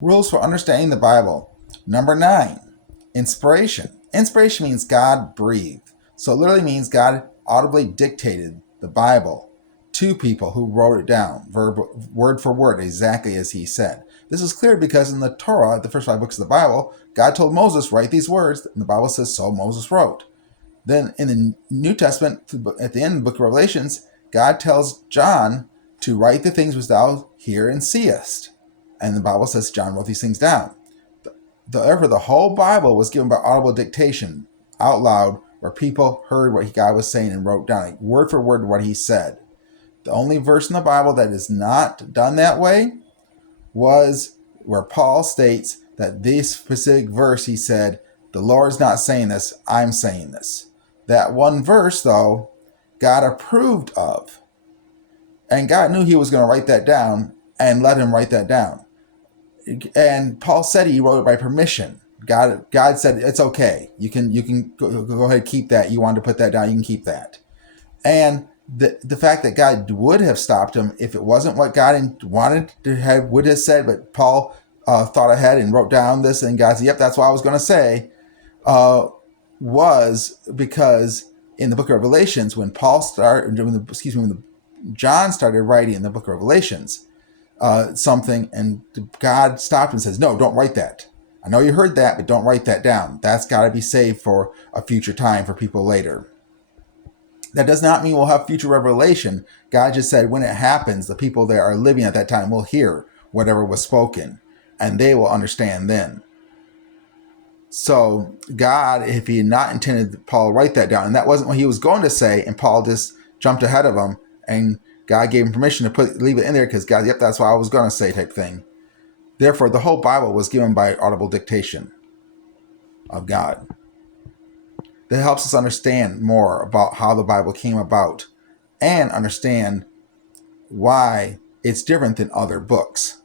Rules for understanding the Bible. Number 9, inspiration. Inspiration means God breathed. So it literally means God audibly dictated the Bible to people who wrote it down, word for word, exactly as he said. This is clear because in the Torah, the first 5 books of the Bible, God told Moses, write these words, and the Bible says, so Moses wrote. Then in the New Testament, at the end of the book of Revelations, God tells John to write the things which thou hear and seest. And the Bible says John wrote these things down. Therefore, the whole Bible was given by audible dictation, out loud, where people heard what God was saying and wrote down, like word for word, what he said. The only verse in the Bible that is not done that way was where Paul states that this specific verse, he said, the Lord's not saying this, I'm saying this. That one verse, though, God approved of. And God knew he was going to write that down and let him write that down. And Paul said he wrote it by permission. God said it's okay. You can go ahead and keep that. You wanted to put that down, you can keep that. And the fact that God would have stopped him if it wasn't what God wanted to have, would have said, but Paul thought ahead and wrote down this, and God said, yep, that's what I was going to say, was because in the book of Revelations, when John started writing in the book of Revelations, something, and God stopped and says, no, don't write that. I know you heard that, but don't write that down. That's got to be saved for a future time for people later. That does not mean we'll have future revelation. God just said when it happens, the people that are living at that time will hear whatever was spoken, and they will understand then. So God, if he had not intended Paul to write that down, and that wasn't what he was going to say, and Paul just jumped ahead of him, and God gave him permission to leave it in there because God, yep, that's what I was going to say type thing. Therefore, the whole Bible was given by audible dictation of God. That helps us understand more about how the Bible came about and understand why it's different than other books.